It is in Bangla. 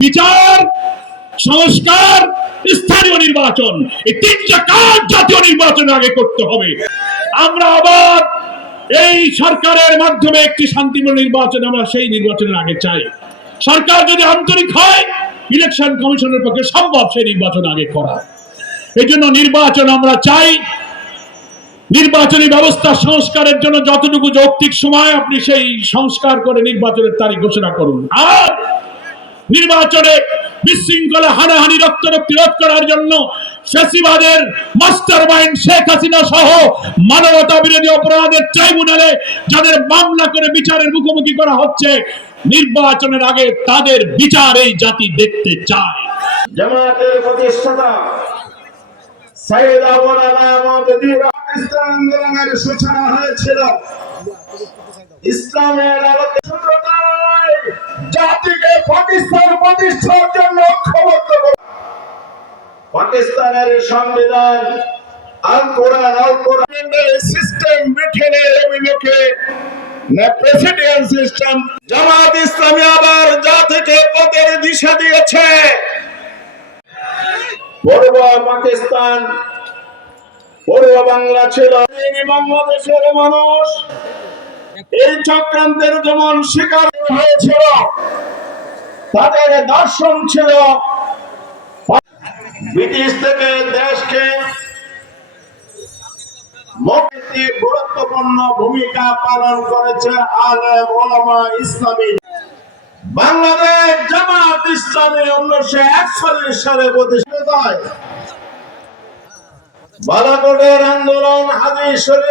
বিচার, সংস্কার, স্থানীয় নির্বাচন। এই তিনটা কাজ জাতীয় নির্বাচনের আগে করতে হবে। আমরা আবার এই সরকারের মাধ্যমে একটি শান্তিপূর্ণ নির্বাচন আমরা সেই নির্বাচনের আগে চাই। সরকার যদি আন্তরিক হয় ইলেকশন কমিশনের পক্ষে সম্ভব সেই নির্বাচন আগে করা। এই জন্য নির্বাচন আমরা চাই। নির্বাচনী ব্যবস্থা সংস্কারের জন্য যতটুকু যৌক্তিক সময় আপনি সেই সংস্কার করে নির্বাচনের তারিখ ঘোষণা করুন। আর নির্বাচনে বিশৃঙ্খলা হানাহানি রক্তারক্তি রোধ করার জন্য ফ্যাসিবাদের মাস্টার মাইন্ড শেখ হাসিনা সহ মানবতা বিরোধী অপরাধের ট্রাইব্যুনালে যাদের মামলা করে বিচারের মুখোমুখি করা হচ্ছে, নির্বাচনের আগে তাদের বিচার এই জাতি দেখতে চায়। জামাতের প্রতিষ্ঠাতা সাইদ আবুল প্রতিষ্ঠার জন্য পাকিস্তানের সংবিধান আল কোরআন আল কোরআনের সিস্টেম না প্রেসিডেন্ট সিস্টেম জামাত ইসলামী আবার জাতিকে পথের দিশা দিয়েছে। পূর্ব পাকিস্তান পূর্ব বাংলা ছিল। বাংলাদেশের মানুষ। এই চক্রান্তের যেমন শিকার হয়েছিল তাদের দর্শন ছিল। ব্রিটিশ থেকে দেশকে গুরুত্বপূর্ণ ভূমিকা পালন করেছে আলেম, ওলামা, ইসলামী। বাংলাদেশ জামাত ইসলামী উনিশশো একচল্লিশ সালে প্রতিষ্ঠিত হয়। বালাকোটের আন্দোলন হাজি শরীফ